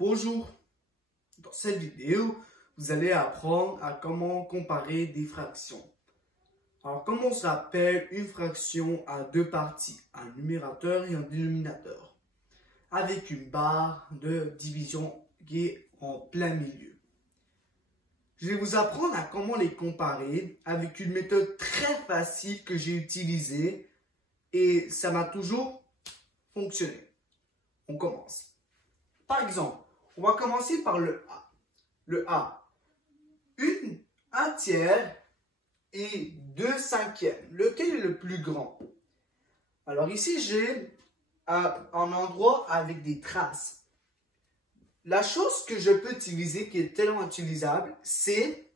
Bonjour, dans cette vidéo, vous allez apprendre à comment comparer des fractions. Alors, comment on s'appelle une fraction à deux parties, un numérateur et un dénominateur, avec une barre de division qui est en plein milieu. Je vais vous apprendre à comment les comparer avec une méthode très facile que j'ai utilisée et ça m'a toujours fonctionné. On commence. Par exemple, on va commencer par le A. Le A. Un tiers et 2/5. Lequel est le plus grand? Alors ici, j'ai un endroit avec des traces. La chose que je peux utiliser, qui est tellement utilisable, c'est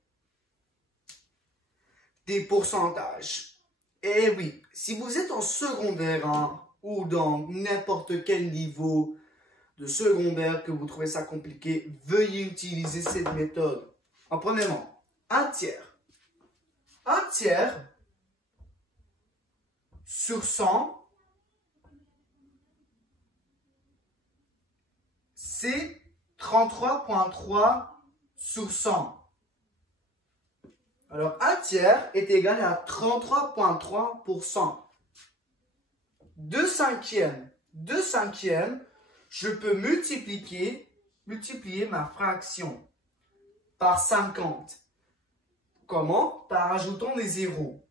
des pourcentages. Et oui, si vous êtes en secondaire 1 ou dans n'importe quel niveau de secondaire que vous trouvez ça compliqué, veuillez utiliser cette méthode. En premièrement, un tiers. Un tiers sur 100, c'est 33,3 sur 100. Alors, un tiers est égal à 33,3%. 2/5. 2/5, je peux multiplier ma fraction par 50. Comment? Par ajoutant des zéros.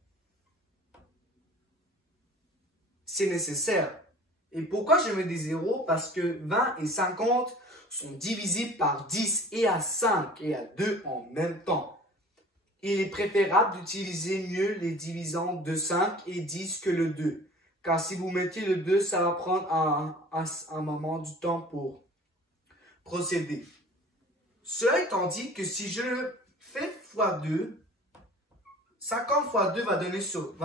C'est nécessaire. Et pourquoi je mets des zéros? Parce que 20 et 50 sont divisibles par 10 et à 5 et à 2 en même temps. Il est préférable d'utiliser mieux les divisants de 5 et 10 que le 2. Car si vous mettez le 2, ça va prendre un moment du temps pour procéder. Cela étant dit que si je fais x2, 50 fois 2 va donner 100.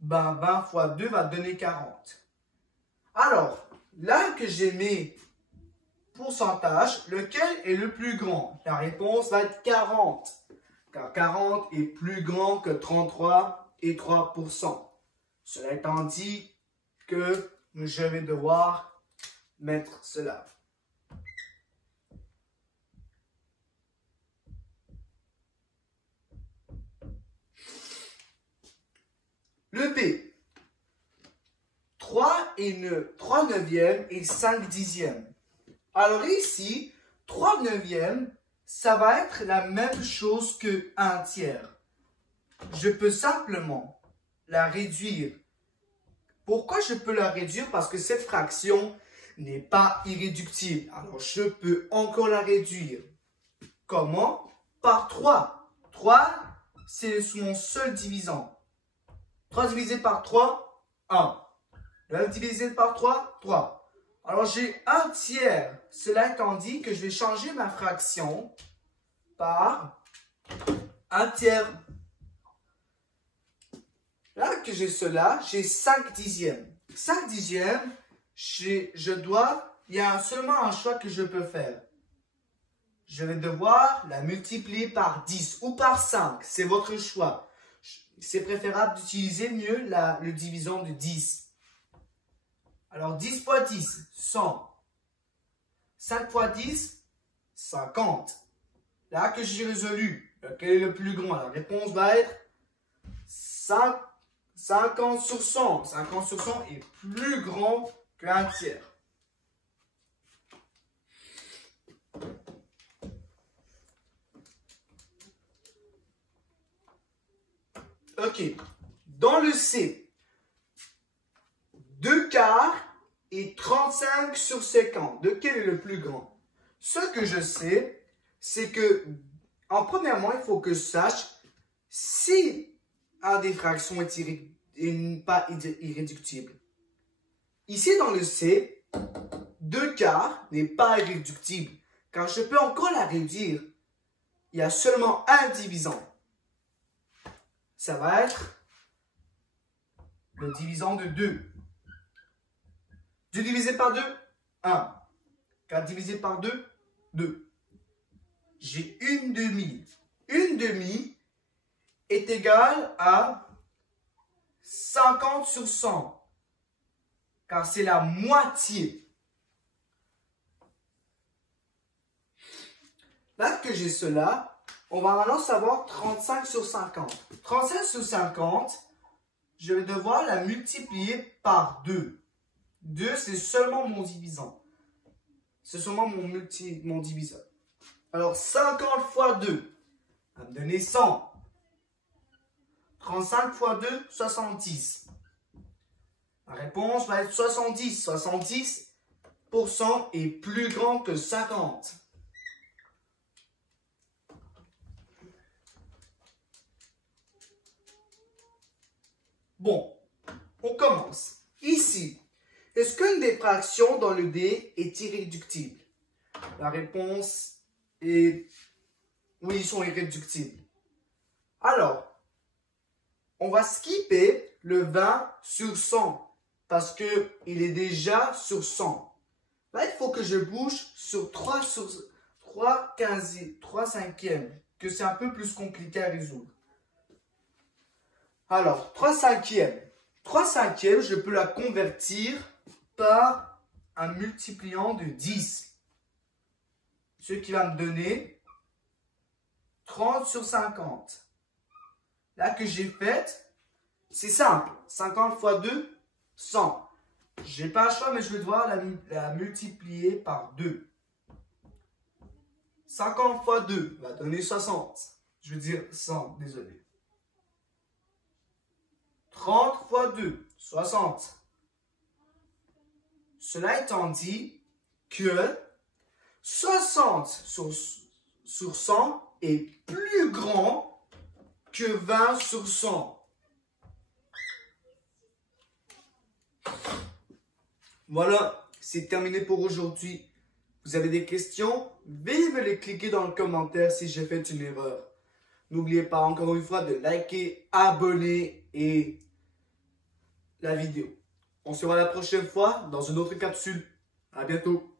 Ben, 20 fois 2 va donner 40. Alors, là que j'ai mes pourcentages, lequel est le plus grand? La réponse va être 40. Car 40 est plus grand que 33,3%. Cela étant dit que je vais devoir mettre cela. Le B. 3 neuvièmes et 5 dixièmes. Alors ici, 3 neuvièmes, ça va être la même chose que 1 tiers. Je peux simplement la réduire. Pourquoi je peux la réduire? Parce que cette fraction n'est pas irréductible. Alors je peux encore la réduire. Comment? Par 3. 3, c'est mon seul divisant. 3 divisé par 3, 1. 9 divisé par 3, 3. Alors, j'ai 1 tiers. Cela étant dit que je vais changer ma fraction par 1 tiers. Là que j'ai cela, j'ai 5 dixièmes. 5 dixièmes, il y a seulement un choix que je peux faire. Je vais devoir la multiplier par 10 ou par 5. C'est votre choix. C'est préférable d'utiliser mieux le divisant de 10. Alors, 10 fois 10, 100. 5 fois 10, 50. Là que j'ai résolu, lequel est le plus grand? La réponse va être 50 sur 100. 50 sur 100 est plus grand qu'un tiers. Ok. Dans le C, 2 quarts et 35 sur 50. Lequel est le plus grand? Ce que je sais, c'est que, premièrement, il faut que je sache si un des fractions est pas irréductible. Ici, dans le C, 2 quarts n'est pas irréductible, car je peux encore la réduire. Il y a seulement un divisant. Ça va être le divisant de 2. 2 divisé par 2, 1. 4 divisé par 2, 2. J'ai une demi. Une demi est égale à 50 sur 100. Car c'est la moitié. Là que j'ai cela, on va maintenant savoir 35 sur 50. 35 sur 50, je vais devoir la multiplier par 2. 2, c'est seulement mon divisant. C'est seulement mon diviseur. Alors, 50 fois 2 va me donner 100. 35 fois 2, 70. La réponse va être 70. 70% est plus grand que 50. Bon, on commence. Ici, est-ce qu'une des fractions dans le D est irréductible? La réponse est oui, ils sont irréductibles. Alors, on va skipper le 20 sur 100 parce qu'il est déjà sur 100. Là, il faut que je bouge sur 3 cinquièmes, que c'est un peu plus compliqué à résoudre. Alors, 3 cinquièmes. 3 cinquièmes, je peux la convertir par un multipliant de 10. Ce qui va me donner 30 sur 50. Là que j'ai fait, c'est simple. 50 fois 2, 100. Je n'ai pas le choix, mais je vais devoir la multiplier par 2. 50 fois 2 va donner 60. Je veux dire 100, désolé. 30 fois 2, 60. Cela étant dit que 60 sur 100 est plus grand que 20 sur 100. Voilà, c'est terminé pour aujourd'hui. Vous avez des questions? Veuillez me les cliquer dans le commentaire si j'ai fait une erreur. N'oubliez pas encore une fois de liker, abonner et la vidéo. On se voit la prochaine fois dans une autre capsule. À bientôt.